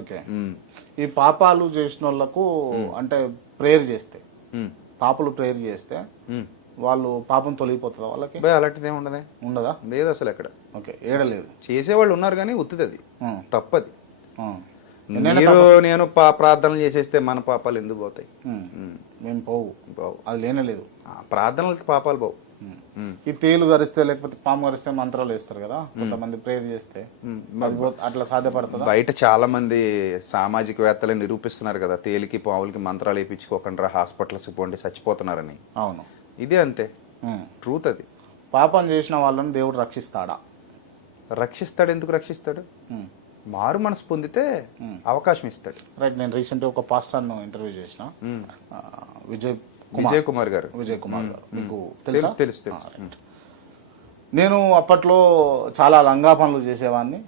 Okay. ఈ పాపాలు చేసిన వాళ్ళకు అంటే ప్రేయర్ చేస్తే, పాపలు ప్రేయర్ చేస్తే వాళ్ళు పాపం తొలగిపోతుందా వాళ్ళకి? అలాంటిది ఏమి ఉండదా? ఉండదా? లేదు అసలు ఎక్కడ. ఓకే, ఏడలేదు. చేసేవాళ్ళు ఉన్నారు కానీ ఉత్తుది, అది తప్పది. ఆ. మీరు నేను ప్రార్థనలు చేసేస్తే మన పాపాలు ఎందుకు పోతాయి? మేము పోవు, అది లేనలేదు. ప్రార్థనలకి పాపాలు పోవు. ఈ తేలు గరిస్తే లేకపోతే పాము గరిస్తే మంత్రాలు వేస్తారు కదా కొంతమంది, ప్రేయర్ చేస్తే అట్లా సాధ్యపడుతుందా? బయట చాలా మంది సామాజికవేత్తలు నిరూపిస్తున్నారు కదా, తేలికి పావులకి మంత్రాలు వేయించుకోకుండా హాస్పిటల్స్కి పోండి చచ్చిపోతున్నారని. అవును, ఇదే అంతే, ట్రూత్ అది. పాపం చేసిన వాళ్ళని దేవుడు రక్షిస్తాడా? రక్షిస్తాడు. ఎందుకు రక్షిస్తాడు? మారు మనసు పొందితే అవకాశం ఇస్తాడు. రైట్. నేను రీసెంట్గా ఒక పాస్టర్ను ఇంటర్వ్యూ చేసిన, విజయ్ కుమార్ గారు. మీకు తెలుసు. నేను అప్పట్లో చాలా లంగా పనులు చేసేవాడిని,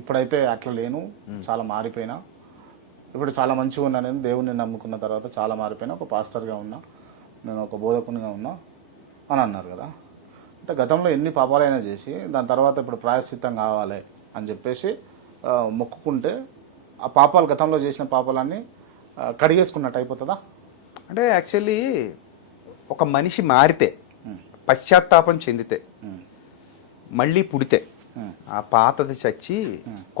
ఇప్పుడైతే అట్లా లేను, చాలా మారిపోయినా. ఇప్పుడు చాలా మంచిగా ఉన్నా, నేను దేవుడిని నమ్ముకున్న తర్వాత చాలా మారిపోయినా, ఒక పాస్టర్గా ఉన్నా, నేను ఒక బోధకునిగా ఉన్నా అని అన్నారు కదా. అంటే గతంలో ఎన్ని పాపాలైనా చేసి దాని తర్వాత ఇప్పుడు ప్రాయశ్చిత్తం కావాలి అని చెప్పేసి మొక్కుకుంటే ఆ పాపాలు, గతంలో చేసిన పాపాలన్నీ కడిగేసుకున్నట్టు అయిపోతుందా? అంటే యాక్చువల్లీ ఒక మనిషి మారితే, పశ్చాత్తాపం చెందితే, మళ్ళీ పుడితే, ఆ పాతది చచ్చి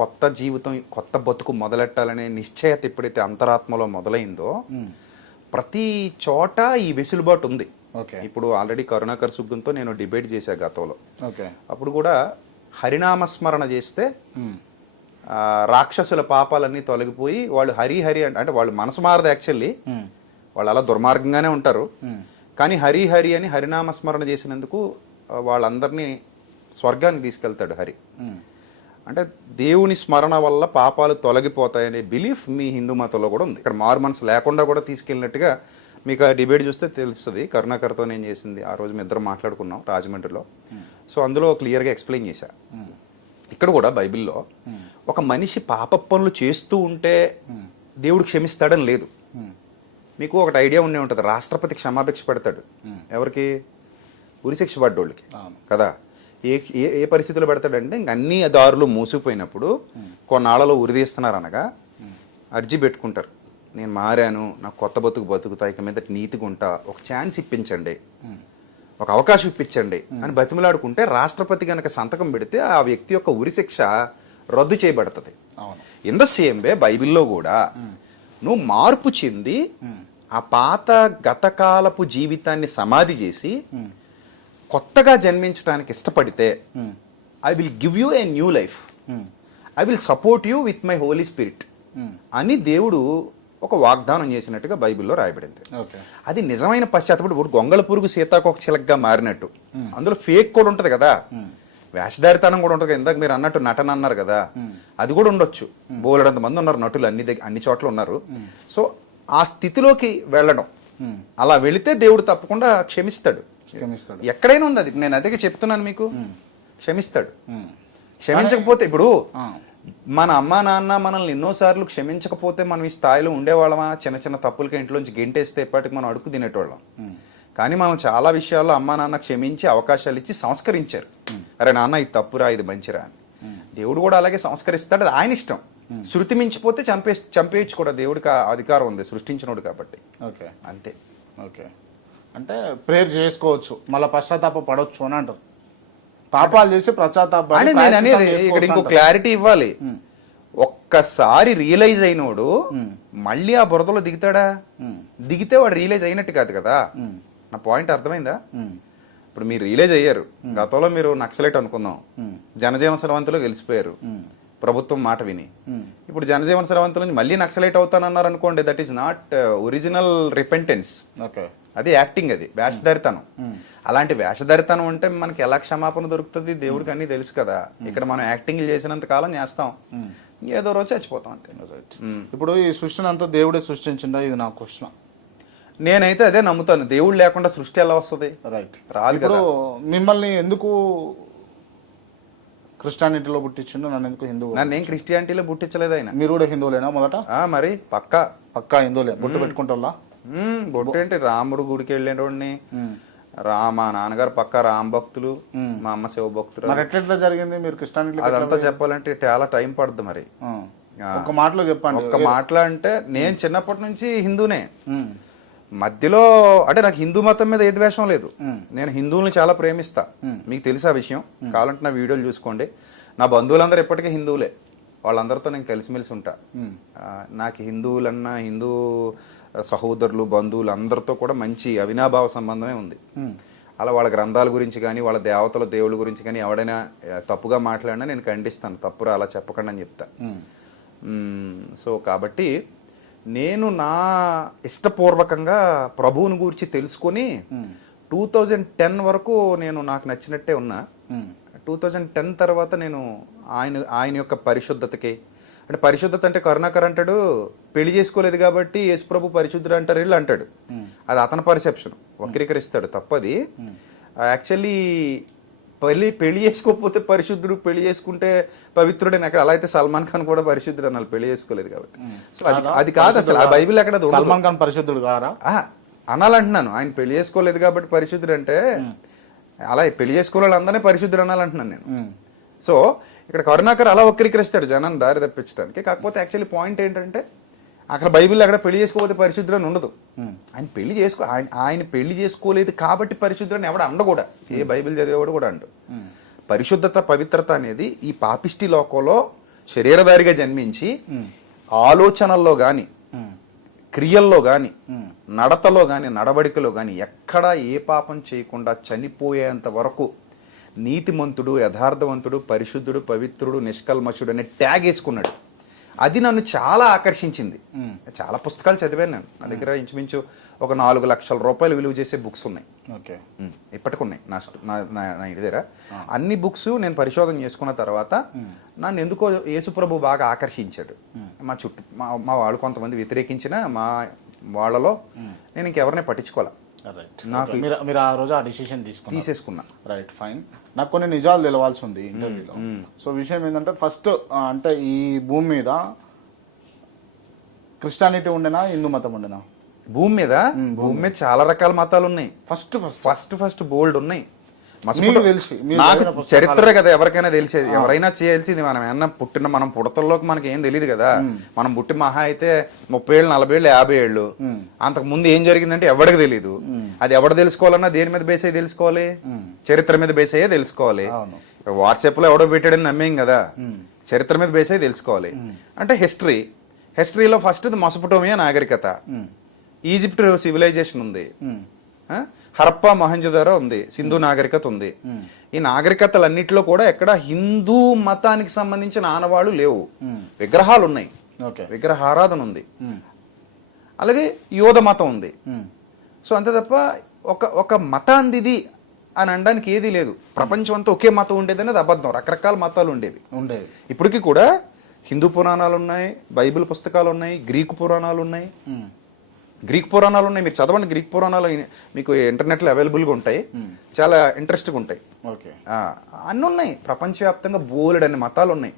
కొత్త జీవితం, కొత్త బతుకు మొదలెట్టాలనే నిశ్చయత ఎప్పుడైతే అంతరాత్మలో మొదలైందో, ప్రతి చోట ఈ వెసులుబాటు ఉంది. ఇప్పుడు ఆల్రెడీ కరుణాకర్ సుగ్గుంతో నేను డిబేట్ చేశా గతంలో. అప్పుడు కూడా హరినామస్మరణ చేస్తే రాక్షసుల పాపాలన్నీ తొలగిపోయి వాళ్ళు హరి హరి అంటే వాళ్ళు మనసు మారదు యాక్చువల్లీ, వాళ్ళు అలా దుర్మార్గంగానే ఉంటారు, కానీ హరి హరి అని హరినామస్మరణ చేసినందుకు వాళ్ళందరినీ స్వర్గానికి తీసుకెళ్తాడు హరి. అంటే దేవుని స్మరణ వల్ల పాపాలు తొలగిపోతాయనే బిలీఫ్ మీ హిందూ మతంలో కూడా ఉంది. ఇక్కడ మారు మనసు లేకుండా కూడా తీసుకెళ్ళినట్టుగా మీకు ఆ డిబేట్ చూస్తే తెలుస్తుంది. కరుణాకర్తో నేను చేసింది ఆ రోజు మీ ఇద్దరం మాట్లాడుకున్నాం రాజమండ్రిలో. సో అందులో క్లియర్గా ఎక్స్ప్లెయిన్ చేశా. ఇక్కడ కూడా బైబిల్లో ఒక మనిషి పాప పనులు చేస్తూ ఉంటే దేవుడు క్షమిస్తాడని లేదు. మీకు ఒకటి ఐడియా ఉండే ఉంటుంది, రాష్ట్రపతి క్షమాభిక్ష పెడతాడు ఎవరికి? ఉరిశిక్ష పడ్డోళ్ళకి కదా. ఏ ఏ పరిస్థితుల్లో పెడతాడంటే, ఇంక అన్ని దారులు మూసిపోయినప్పుడు కొన్నాళ్ళలో ఉరిదీస్తున్నారు అనగా అర్జీ పెట్టుకుంటారు, నేను మారాను, నాకు కొత్త బతుకుతా, ఇక మీద నీతిగా ఉంటా, ఒక ఛాన్స్ ఇప్పించండి, ఒక అవకాశం ఇప్పించండి అని బతిమలాడుకుంటే రాష్ట్రపతి కనుక సంతకం పెడితే ఆ వ్యక్తి యొక్క ఉరిశిక్ష రద్దు చేయబడుతుంది. ఇన్ ద సేమ్ వే బైబిల్లో కూడా నువ్వు మార్పు చెంది ఆ పాత గతకాలపు జీవితాన్ని సమాధి చేసి కొత్తగా జన్మించడానికి ఇష్టపడితే, I will give you a new life, I will support you with my Holi spirit అని దేవుడు ఒక వాగ్దానం చేసినట్టుగా బైబిల్లో రాయబడింది. అది నిజమైన పశ్చాత్తపడి ఇప్పుడు గొంగళ పురుగు సీతాకోక చిలకగా మారినట్టు అందులో ఫేక్ కూడా ఉంటది కదా, వేషధారితనం కూడా ఉంటుంది. ఇందాక మీరు అన్నట్టు నటన అన్నారు కదా, అది కూడా ఉండొచ్చు. బోలెడంత మంది ఉన్నారు నటులు, అన్ని చోట్ల ఉన్నారు. సో ఆ స్థితిలోకి వెళ్ళడం, అలా వెళితే దేవుడు తప్పకుండా క్షమిస్తాడు. ఎక్కడైనా ఉంది అది, నేను అదే చెప్తున్నాను మీకు, క్షమిస్తాడు. క్షమించకపోతే ఇప్పుడు మన అమ్మా నాన్న మనల్ని ఎన్నోసార్లు క్షమించకపోతే మనం ఈ స్థాయిలో ఉండేవాళ్ళమా? చిన్న చిన్న తప్పులకి ఇంట్లోంచి గెంటేస్తే ఎప్పటికి మనం అడుగు తినేటోళ్ళం. కానీ మనం చాలా విషయాల్లో అమ్మా నాన్న క్షమించి అవకాశాలు ఇచ్చి సంస్కరించారు. అరే నాన్న ఇది తప్పురా, ఇది మంచిరా అని. దేవుడు కూడా అలాగే సంస్కరిస్తాడు, అది ఆయన ఇష్టం. శృతి మించిపోతే చంపేయచ్చు కూడా, దేవుడికి అధికారం ఉంది సృష్టించినోడు కాబట్టి. అంతే. ఓకే, అంటే ప్రేయర్ చేసుకోవచ్చు, మళ్ళీ పశ్చాత్తాప పడవచ్చు అని అంటారు. పాపాలు చేసి పశ్చాత్తాప నేను అనేది ఇక్కడ ఇంకో క్లారిటీ ఇవ్వాలి. ఒక్కసారి రియలైజ్ అయినోడు మళ్ళీ ఆ బురదలో దిగుతాడా? దిగితే వాడు రియలైజ్ అయినట్టు కాదు కదా. నా పాయింట్ అర్థమైందా? ఇప్పుడు మీరు రియలైజ్ అయ్యారు, గతంలో మీరు నక్సలైట్ అనుకుందాం, జనజీవన స్రవంతిలో గెలిచిపోయారు ప్రభుత్వం మాట విని. ఇప్పుడు జనజీవన స్రవంతిలో మళ్ళీ నక్సలైట్ అవుతానన్నారు అనుకోండి, that is not original repentance. అది యాక్టింగ్, అది వేషధారితనం. అలాంటి వేషధారితనం అంటే మనకి ఎలా క్షమాపణ దొరుకుతుంది? దేవుడికి అన్ని తెలుసు కదా. ఇక్కడ మనం యాక్టింగ్ చేసినంత కాలం చేస్తాం, ఏదో రోజు చచ్చిపోతాం అంతే. ఇప్పుడు ఈ సృష్టిని అంతా దేవుడే సృష్టించిండా? ఇది నా క్వశ్చన్. నేనైతే అదే నమ్ముతాను. దేవుడు లేకుండా సృష్టి ఎలా వస్తుంది? రైట్, రాదు కదా. మిమ్మల్ని ఎందుకు క్రిస్టియానిటీలో పుట్టించిండు, నన్ను ఎందుకు హిందువు? నన్ను ఏం క్రిస్టియానిటీలో పుట్టించలేదు ఆయన. మీరు కూడా హిందువులేనా మొదట? మరి పక్కా పక్కా హిందువులే. బొట్టు పెట్టుకుంటా? బొట్టు ఏంటి, రాముడు గుడికి వెళ్ళేటోడిని, మా నాన్నగారు పక్కా రామ భక్తులు, మా అమ్మ శివ భక్తులు. మరి ఎట్లా జరిగింది మీరు క్రిస్టియానిటీ? అదంతా చెప్పాలంటే చాలా టైం పడుతుంది మరి. ఒక మాటలో చెప్పండి. ఒక్క మాటలో అంటే నేను చిన్నప్పటి నుంచి హిందూనే. మధ్యలో అంటే నాకు హిందూ మతం మీద ఏ ద్వేషం లేదు. నేను హిందువుల్ని చాలా ప్రేమిస్తా. మీకు తెలుసా విషయం? కావాలంటే నా వీడియోలు చూసుకోండి. నా బంధువులందరూ ఎప్పటికీ హిందువులే. వాళ్ళందరితో నేను కలిసిమెలిసి ఉంటా. నాకు హిందువులన్నా, హిందూ సహోదరులు, బంధువులు అందరితో కూడా మంచి అవినాభావ సంబంధమే ఉంది. అలా వాళ్ళ గ్రంథాల గురించి కానీ, వాళ్ళ దేవతల దేవుళ్ళ గురించి కానీ ఎవడైనా తప్పుగా మాట్లాడినా నేను ఖండిస్తాను. తప్పురా అలా చెప్పకండి అని చెప్తా. సో కాబట్టి నేను నా ఇష్టపూర్వకంగా ప్రభువుని గురించి తెలుసుకొని 2010 వరకు నేను నాకు నచ్చినట్టే ఉన్నా. 2010 తర్వాత నేను ఆయన యొక్క పరిశుద్ధతకి, అంటే పరిశుద్ధత అంటే కరుణాకర్ అంటాడు పెళ్లి చేసుకోలేదు కాబట్టి యేసు ప్రభు పరిశుద్ధుడు అంటారు వీళ్ళు అంటాడు. అది అతని పర్సెప్షన్, వక్రీకరిస్తాడు, తప్పది. యాక్చువల్లీ పెళ్లి చేసుకోకపోతే పరిశుద్ధుడు, పెళ్లి చేసుకుంటే పవిత్రుడు అని అక్కడ. అలా అయితే సల్మాన్ ఖాన్ కూడా పరిశుద్ధుడు అన్నారు, పెళ్లి చేసుకోలేదు కాబట్టి. సో అది కాదు అసలు. ఆ బైబిల్ ఎక్కడ సల్మాన్ ఖాన్ పరిశుద్ధుడు కారా అనాలంటున్నాను. ఆయన పెళ్లి చేసుకోలేదు కాబట్టి పరిశుద్ధుడు అంటే అలా పెళ్లి చేసుకోవాలి వాళ్ళందరినీ పరిశుద్ధుడు అనాలంటున్నాను నేను. సో ఇక్కడ కరుణాకర్ అలా వక్రీకరిస్తాడు జనాన్ని దారి తప్పించడానికి. కాకపోతే యాక్చువల్లీ పాయింట్ ఏంటంటే అక్కడ బైబిల్ అక్కడ పెళ్లి చేసుకోకపోతే పరిశుద్ధుడు అని ఉండదు. ఆయన పెళ్లి చేసుకోలేదు కాబట్టి పరిశుద్ధుడు అని ఎవడ అండకూడా, ఏ బైబిల్ చదివేవాడు కూడా అండు. పరిశుద్ధత, పవిత్రత అనేది ఈ పాపిష్టి లోకంలో శరీరధారిగా జన్మించి ఆలోచనల్లో గాని, క్రియల్లో గాని, నడతలో గాని, నడవడికలో గాని ఎక్కడా ఏ పాపం చేయకుండా చనిపోయేంత వరకు నీతిమంతుడు, యథార్థవంతుడు, పరిశుద్ధుడు, పవిత్రుడు, నిష్కల్మషుడు అనే ట్యాగ్ వేసుకున్నాడు. అది నన్ను చాలా ఆకర్షించింది. చాలా పుస్తకాలు చదివాను నేను. నా దగ్గర ఇంచుమించు ఒక 4 లక్షల రూపాయలు విలువ చేసే బుక్స్ ఉన్నాయి. ఇప్పటికున్నాయి నా ఇంటి దగ్గర. అన్ని బుక్స్ నేను పరిశోధన చేసుకున్న తర్వాత నన్ను ఎందుకో యేసుప్రభు బాగా ఆకర్షించాడు. మా చుట్టూ మా వాళ్ళు కొంతమంది వ్యతిరేకించిన మా వాళ్ళలో నేను ఇంకెవరిని పట్టించుకోవాలా. నాకు మీరు ఆ రోజు ఆ డిసిషన్ తీసేసుకున్నా. Right, fine. నాకు కొన్ని నిజాలు తెలవాల్సి ఉంది ఇంటర్వ్యూలో. సో విషయం ఏంటంటే ఫస్ట్ అంటే ఈ భూమి మీద క్రిస్టియానిటీ ఉండేనా, హిందూ మతం ఉండేనా? భూమి మీద చాలా రకాల మతాలు ఉన్నాయి. ఫస్ట్ బోల్డ్ ఉన్నాయి. నాకు చరిత్ర కదా ఎవరికైనా తెలిసేది, ఎవరైనా చేయాల్సింది. మనం పుడతల్లోకి మనకి ఏం తెలియదు కదా. మనం పుట్టి మహా అయితే 30 ఏళ్ళు, 40 ఏళ్ళు, 50 ఏళ్ళు. అంతకు ముందు ఏం జరిగిందంటే ఎవరికి తెలియదు. అది ఎవరు తెలుసుకోవాలన్నా దేని మీద బేస్ అయ్యి తెలుసుకోవాలి? చరిత్ర మీద బేస్ అయ్యే తెలుసుకోవాలి. వాట్సాప్ లో ఎవడో పెట్టాడని నమ్మేం కదా, చరిత్ర మీద బేస్ అయ్యి తెలుసుకోవాలి. అంటే హిస్టరీలో ఫస్ట్ మెసొపొటేమియా నాగరికత, ఈజిప్ట్ సివిలైజేషన్ ఉంది, హరప్పా మొహంజోదారో ఉంది, సింధు నాగరికత ఉంది. ఈ నాగరికతలన్నిటిలో కూడా ఎక్కడ హిందూ మతానికి సంబంధించిన ఆనవాళ్లు లేవు. విగ్రహాలు ఉన్నాయి, విగ్రహారాధన ఉంది, అలాగే యోధ మతం ఉంది. సో అంతే తప్ప ఒక మతాందిది అని అనడానికి ఏది లేదు. ప్రపంచం అంతా ఒకే మతం ఉండేది అనేది అబద్ధం. రకరకాల మతాలు ఉండేవి. ఇప్పటికీ కూడా హిందూ పురాణాలు ఉన్నాయి, బైబిల్ పుస్తకాలు ఉన్నాయి, గ్రీకు పురాణాలు ఉన్నాయి. మీరు చదవండి. గ్రీక్ పురాణాలు మీకు ఇంటర్నెట్లో అవైలబుల్గా ఉంటాయి. చాలా ఇంట్రెస్ట్గా ఉంటాయి. అన్నీ ఉన్నాయి. ప్రపంచవ్యాప్తంగా బోలెడ్ అనే మతాలు ఉన్నాయి.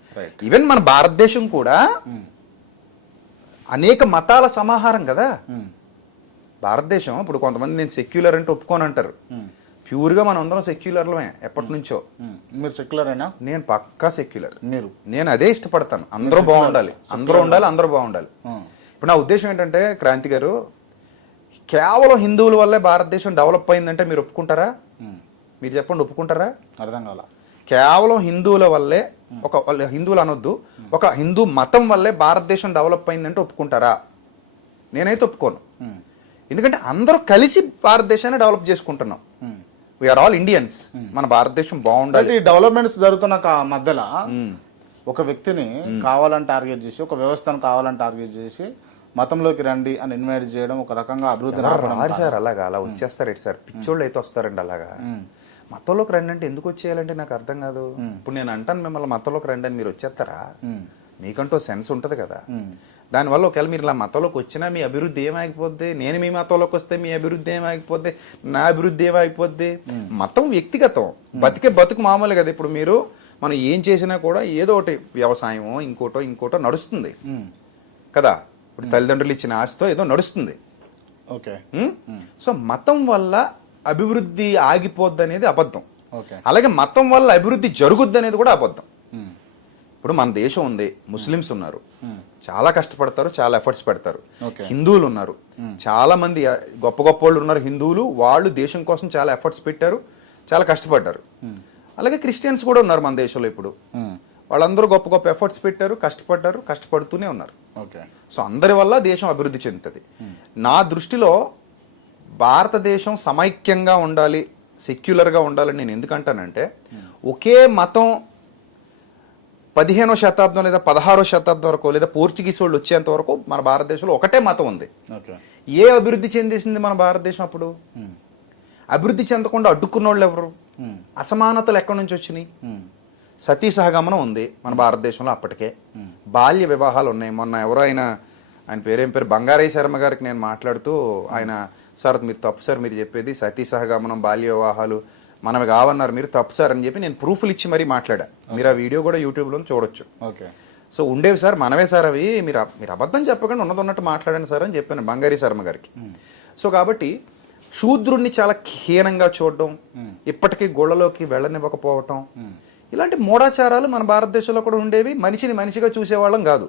ఈవెన్ మన భారతదేశం కూడా అనేక మతాల సమాహారం కదా భారతదేశం. ఇప్పుడు కొంతమంది నేను సెక్యులర్ అంటే ఒప్పుకొని అంటారు. ప్యూర్గా మనం అందరం సెక్యులర్లమే ఎప్పటి నుంచో. మీరు సెక్యులరేనా? నేను పక్కా సెక్యులర్. నేను అదే ఇష్టపడతాను. అందరూ బాగుండాలి, అందరూ ఉండాలి, అందరూ బాగుండాలి. ఇప్పుడు నా ఉద్దేశం ఏంటంటే క్రాంతి గారు, కేవలం హిందువుల వల్లే భారతదేశం డెవలప్ అయిందంటే మీరు ఒప్పుకుంటారా? మీరు చెప్పండి, ఒప్పుకుంటారా? అర్థం కాల. కేవలం హిందువుల వల్లే, హిందువులు అనొద్దు, ఒక హిందూ మతం వల్లే భారతదేశం డెవలప్ అయిందంటే ఒప్పుకుంటారా? నేనైతే ఒప్పుకోను. ఎందుకంటే అందరూ కలిసి భారతదేశాన్ని డెవలప్ చేసుకుంటున్నాం. We are all Indians. మన భారతదేశం బాగుండాలి. డెవలప్మెంట్స్ జరుగుతున్న మధ్యలో ఒక వ్యక్తిని కావాలని టార్గెట్ చేసి, ఒక వ్యవస్థను కావాలని టార్గెట్ చేసి మతంలోకి రండి అని ఇన్వైట్ చేయడం ఒక రకంగా అభివృద్ధి రారు సార్. అలా వచ్చేస్తారు సార్, పిచ్చోళ్ళు అయితే వస్తారండి. అలాగా మతంలోకి రండి అంటే ఎందుకు వచ్చేయాలంటే నాకు అర్థం కాదు. ఇప్పుడు నేను అంటాను మిమ్మల్ని మతంలోకి రండి అని, మీరు వచ్చేస్తారా? మీకంటూ సెన్స్ ఉంటుంది కదా. దానివల్ల ఒకవేళ మీరు ఇలా మతంలోకి వచ్చినా మీ అభివృద్ధి ఏమైపోద్ది? నేను మీ మతంలోకి వస్తే మీ అభివృద్ధి ఏమైపోద్ది? నా అభివృద్ధి ఏమైపోద్ది? మతం వ్యక్తిగతం, బతికే బతుకు మామూలు కదా. ఇప్పుడు మనం ఏం చేసినా కూడా ఏదో ఒకటి వ్యవసాయమో ఇంకోటో నడుస్తుంది కదా. ఇప్పుడు తల్లిదండ్రులు ఇచ్చిన ఆశతో ఏదో నడుస్తుంది. ఓకే. సో మతం వల్ల అభివృద్ధి ఆగిపోద్ది అనేది అబద్ధం. ఓకే. అలాగే మతం వల్ల అభివృద్ధి జరుగుద్ది అనేది కూడా అబద్ధం. ఇప్పుడు మన దేశం ఉంది, ముస్లిమ్స్ ఉన్నారు, చాలా కష్టపడతారు, చాలా ఎఫర్ట్స్ పెడతారు. హిందువులు ఉన్నారు, చాలా మంది గొప్ప గొప్ప వాళ్ళు ఉన్నారు హిందువులు, వాళ్ళు దేశం కోసం చాలా ఎఫర్ట్స్ పెట్టారు, చాలా కష్టపడ్డారు. అలాగే క్రిస్టియన్స్ కూడా ఉన్నారు మన దేశంలో ఇప్పుడు, వాళ్ళందరూ గొప్ప గొప్ప ఎఫర్ట్స్ పెట్టారు, కష్టపడ్డారు, కష్టపడుతూనే ఉన్నారు. సో అందరి వల్ల దేశం అభివృద్ధి చెందుతుంది. నా దృష్టిలో భారతదేశం సమైక్యంగా ఉండాలి, సెక్యులర్గా ఉండాలని నేను ఎందుకంటానంటే, ఒకే మతం 15వ శతాబ్దం లేదా 16వ శతాబ్దం వరకు లేదా పోర్చుగీస్ వాళ్ళు వచ్చేంత వరకు మన భారతదేశంలో ఒకటే మతం ఉంది. ఏ అభివృద్ధి చెందేసింది మన భారతదేశం అప్పుడు? అభివృద్ధి చెందకుండా అడ్డుకున్న వాళ్ళు ఎవరు? అసమానతలు ఎక్కడి నుంచి వచ్చినాయి? సతీ సహగమనం ఉంది మన భారతదేశంలో అప్పటికే, బాల్య వివాహాలు ఉన్నాయి. మొన్న ఎవరో ఆయన పేరేం పేరు బంగారయ్య శర్మ గారికి నేను మాట్లాడుతూ ఆయన, సార్ మీరు తప్పు సార్ మీరు చెప్పేది, సతీ సహగమనం బాల్య వివాహాలు మనవి కావన్నారు, మీరు తప్పు సార్ అని చెప్పి నేను ప్రూఫ్లు ఇచ్చి మరీ మాట్లాడా. మీరు ఆ వీడియో కూడా యూట్యూబ్లో చూడొచ్చు. సో ఉండేవి సార్, మనవే సార్ అవి, మీరు అబద్ధం చెప్పకుండా ఉన్నట్టు మాట్లాడండి సార్ అని చెప్పాను బంగారీ శర్మ గారికి. సో కాబట్టి శూద్రుణ్ణి చాలా హీనంగా చూడడం, ఇప్పటికీ గోళ్లలోకి వెళ్ళనివ్వకపోవటం, ఇలాంటి మూఢాచారాలు మన భారతదేశంలో కూడా ఉండేవి. మనిషిని మనిషిగా చూసేవాళ్ళం కాదు.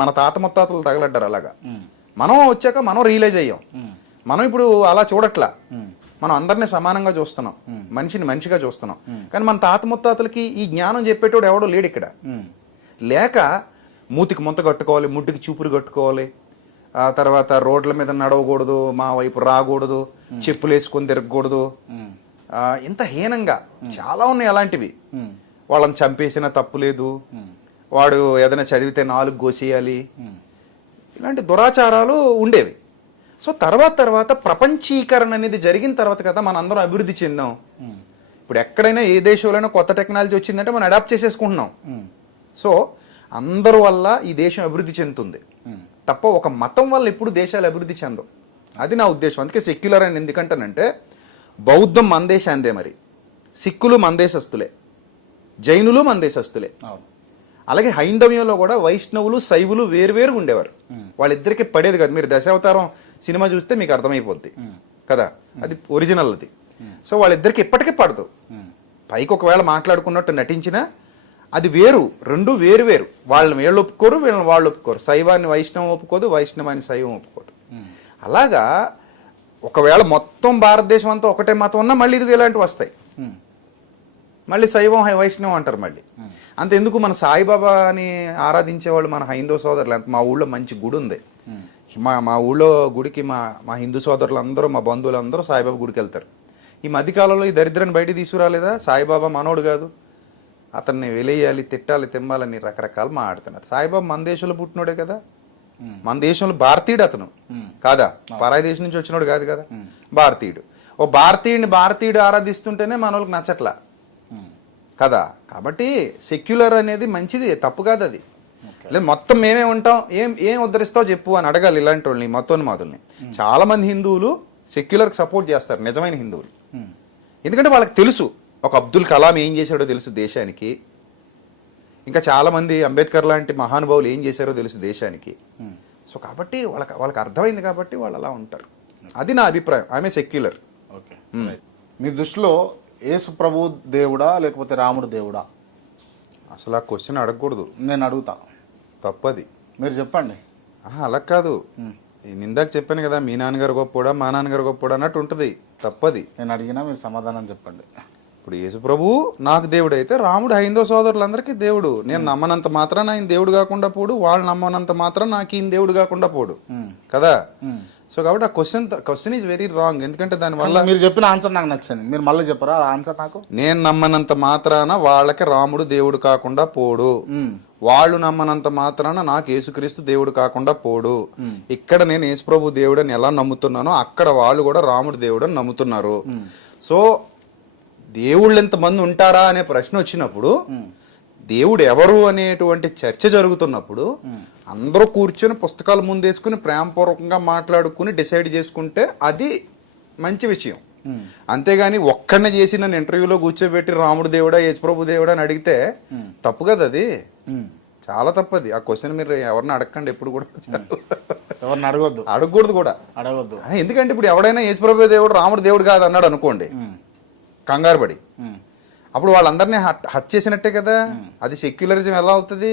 మన తాత ముత్తాతలు తగలడ్డారు అలాగా. మనం వచ్చాక మనం రియలైజ్ అయ్యాం. మనం ఇప్పుడు అలా చూడట్లా, మనం అందరినీ సమానంగా చూస్తున్నాం, మనిషిని మనిషిగా చూస్తున్నాం. కానీ మన తాత ముత్తాతలకి ఈ జ్ఞానం చెప్పేటోడు ఎవడో లేడు ఇక్కడ. లేక మూతికి ముంత కట్టుకోవాలి, ముడ్డుకి చూపురు కట్టుకోవాలి, ఆ తర్వాత రోడ్ల మీద నడవకూడదు, మా వైపు రాకూడదు, చెప్పులు వేసుకొని తిరగకూడదు, ఇంత హీనంగా చాలా ఉన్నాయి అలాంటివి. వాళ్ళని చంపేసిన తప్పు లేదు, వాడు ఏదైనా చదివితే 4 గోసేయాలి, ఇలాంటి దురాచారాలు ఉండేవి. సో తర్వాత ప్రపంచీకరణ అనేది జరిగిన తర్వాత కదా మనం అందరం అభివృద్ధి చెందాం. ఇప్పుడు ఎక్కడైనా ఏ దేశంలోనైనా కొత్త టెక్నాలజీ వచ్చిందంటే మనం అడాప్ట్ చేసేసుకుంటున్నాం. సో అందరి వల్ల ఈ దేశం అభివృద్ధి చెందుతుంది తప్ప ఒక మతం వల్ల ఎప్పుడు దేశాలు అభివృద్ధి చెందవు. అది నా ఉద్దేశం. అందుకే సెక్యులర్ అని ఎందుకంటానంటే, బౌద్ధం మన దేశాందే, మరి సిక్కులు మన దేశస్తులే, జైనులు మన దేశస్తులే. అలాగే హైందవ్యంలో కూడా వైష్ణవులు శైవులు వేరువేరుగా ఉండేవారు. వాళ్ళిద్దరికి పడేది కాదు. మీరు దశావతారం సినిమా చూస్తే మీకు అర్థమైపోద్ది కదా, అది ఒరిజినల్ అది. సో వాళ్ళిద్దరికి ఇప్పటికీ పడదు. పైకి ఒకవేళ మాట్లాడుకున్నట్టు నటించినా అది వేరు, రెండు వేరు వేరు. వాళ్ళని వీళ్ళు ఒప్పుకోరు, వీళ్ళని వాళ్ళు ఒప్పుకోరు. శైవాన్ని వైష్ణవం ఒప్పుకోదు, వైష్ణవాన్ని శైవం ఒప్పుకోదు. అలాగా ఒకవేళ మొత్తం భారతదేశం అంతా ఒకటే మతం ఉన్నా మళ్ళీ ఇది ఇలాంటివి వస్తాయి. మళ్ళీ శైవం వైష్ణవం అంటారు మళ్ళీ. అంతెందుకు మన సాయిబాబాని ఆరాధించే వాళ్ళు మన హైందవ సోదరులు ఎంత. మా ఊళ్ళో మంచి గుడి ఉంది. మా ఊళ్ళో గుడికి మా హిందూ సోదరులు అందరూ, మా బంధువులు అందరూ సాయిబాబా గుడికి వెళ్తారు. ఈ మధ్యకాలంలో ఈ దరిద్రాన్ని బయట తీసుకురాలేదా? సాయిబాబా మనోడు కాదు, అతన్ని వెలేయాలి, తిట్టాలి, తిమ్మాలని రకరకాలు మాట్లాడుతున్నారు. సాయిబాబా మన దేశంలో పుట్టినోడే కదా, మన దేశంలో భారతీయుడు అతను కాదా, పరాయి దేశం నుంచి వచ్చినోడు కాదు కదా, భారతీయుడు. ఓ భారతీయుడు ఆరాధిస్తుంటేనే మన వాళ్ళకి నచ్చట్లా కదా. కాబట్టి సెక్యులర్ అనేది మంచిది, తప్పు కాదు అది. లేదు మొత్తం మేమే ఉంటాం, ఏం ఉద్ధరిస్తావు చెప్పు అని అడగాలి ఇలాంటి వాళ్ళని, మతోన్మాదుల్ని. చాలా మంది హిందువులు సెక్యులర్కి సపోర్ట్ చేస్తారు, నిజమైన హిందువులు. ఎందుకంటే వాళ్ళకి తెలుసు ఒక అబ్దుల్ కలాం ఏం చేశాడో తెలుసు దేశానికి, ఇంకా చాలా మంది అంబేద్కర్ లాంటి మహానుభావులు ఏం చేశారో తెలుసు దేశానికి. సో కాబట్టి వాళ్ళకి అర్థమైంది కాబట్టి వాళ్ళు అలా ఉంటారు. అది నా అభిప్రాయం. ఆమె సెక్యులర్. ఓకే. మీ దృష్టిలో యేసు ప్రభు దేవుడా లేకపోతే రాముడు దేవుడా? అసలు ఆ క్వశ్చన్ అడగకూడదు. నేను అడుగుతా, తప్పది. మీరు చెప్పండి. అలా కాదు, ఇందాక చెప్పాను కదా, మీ నాన్నగారు గొప్పోడా మా నాన్నగారు గొప్పోడా అన్నట్టు ఉంటుంది. తప్పది. నేను అడిగినా మీరు సమాధానం చెప్పండి. ఇప్పుడు యేసు ప్రభు నాకు దేవుడు అయితే, రాముడు హైందవ సోదరులందరికీ దేవుడు. నేను నమ్మనంత మాత్రాన ఆయన దేవుడు కాకుండా పోడు, వాళ్ళు నమ్మనంత మాత్రం నాకు ఈయన దేవుడు కాకుండా పోడు కదా. సో కాబట్టి ఆ క్వశ్చన్ ఈజ్ వెరీ రాంగ్. ఎందుకంటే దానివల్ల మీరు చెప్పిన ఆన్సర్ నాకు నచ్చింది, మీరు మళ్ళీ చెప్పరా ఆన్సర్ నాకు. నేను నమ్మనంత మాత్రాన వాళ్ళకి రాముడు దేవుడు కాకుండా పోడు, వాళ్ళు నమ్మనంత మాత్రాన నాకు యేసుక్రీస్తు దేవుడు కాకుండా పోడు. ఇక్కడ నేను యేసు ప్రభు దేవుడు అని ఎలా నమ్ముతున్నానో అక్కడ వాళ్ళు కూడా రాముడు దేవుడు అని నమ్ముతున్నారు. సో దేవుళ్ళు ఎంతమంది ఉంటారా అనే ప్రశ్న వచ్చినప్పుడు, దేవుడు ఎవరు అనేటువంటి చర్చ జరుగుతున్నప్పుడు అందరూ కూర్చొని పుస్తకాలు ముందేసుకుని ప్రేమపూర్వకంగా మాట్లాడుకుని డిసైడ్ చేసుకుంటే అది మంచి విషయం. అంతేగాని ఒక్కడిని చేసి నన్ను ఇంటర్వ్యూలో కూర్చోబెట్టి రాముడు దేవుడా యేసుప్రభు దేవుడా అని అడిగితే తప్పు కదా అది. చాలా తప్పది ఆ క్వశ్చన్. మీరు ఎవరిని అడగండి ఎప్పుడు కూడా, ఎవరిని అడగొద్దు, అడగకూడదు కూడా. అడగొద్దు. ఎందుకంటే ఇప్పుడు ఎవడైనా యేసుప్రభు దేవుడు రాముడు దేవుడు కాదు అన్నాడు అనుకోండి, కంగారు పడి, అప్పుడు వాళ్ళందరినీ హట్ చేసినట్టే కదా. అది సెక్యులరిజం ఎలా అవుతుంది?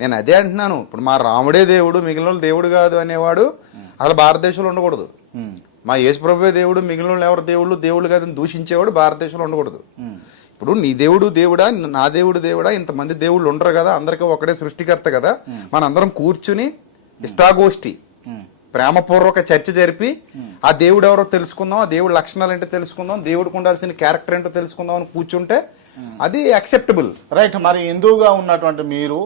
నేను అదే అంటున్నాను. ఇప్పుడు మా రాముడే దేవుడు, మిగిలిన వాళ్ళు దేవుడు కాదు అనేవాడు అసలు భారతదేశంలో ఉండకూడదు. మా యేసుప్రభువే దేవుడు, మిగిలిన వాళ్ళు ఎవరు దేవుళ్ళు కాదని దూషించేవాడు భారతదేశంలో ఉండకూడదు. ఇప్పుడు నీ దేవుడు దేవుడా, నా దేవుడు దేవుడా, ఇంతమంది దేవుళ్ళు ఉండరు కదా, అందరికీ ఒకడే సృష్టికర్త కదా. మనందరం కూర్చుని ఇష్టాగోష్ఠి ప్రేమపూర్వక చర్చ జరిపి ఆ దేవుడు ఎవరో తెలుసుకుందాం, ఆ దేవుడి లక్షణాలు ఏంటో తెలుసుకుందాం, దేవుడికి ఉండాల్సిన క్యారెక్టర్ ఏంటో తెలుసుకుందాం అని కూర్చుంటే అది యాక్సెప్టబుల్. రైట్. మరి హిందువుగా ఉన్నటువంటి మీరు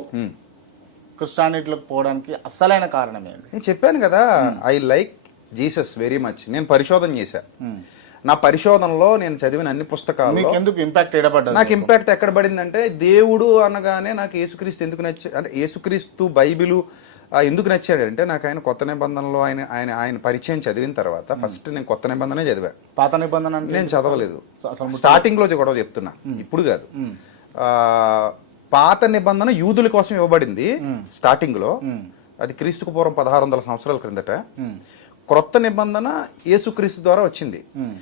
క్రిస్టియానిటీలోకి పోవడానికి అసలైన కారణం ఏంటి? నేను చెప్పాను కదా, I like Jesus very much. నేను పరిశోధన చేశా. నా పరిశోధనలో నేను చదివిన అన్ని పుస్తకాలు మీకు ఎందుకు ఇంపాక్ట్ ఎడబడ్డది? నాకు ఇంపాక్ట్ ఎక్కడ పడిందంటే, దేవుడు అనగానే నాకు యేసుక్రీస్తు ఎందుకు నచ్చా అంటే, యేసుక్రీస్తు బైబిలు ఎందుకు నచ్చాడంటే, నాకు ఆయన కొత్త నిబంధనలో ఆయన పరిచయం చదివిన తర్వాత ఫస్ట్ నేను కొత్త నిబంధనే చదివా. పాత నిబంధన అంటే నేను చదవలేదు. స్టార్టింగ్ లో కూడా చెప్తున్నా, ఇప్పుడు కాదు. పాత నిబంధన యూదుల కోసం ఇవ్వబడింది స్టార్టింగ్ లో, అది క్రీస్తుకు పూర్వం 1600 సంవత్సరాల క్రిందట. క్రొత్త నిబంధన యేసుక్రీస్తు ద్వారా వచ్చింది.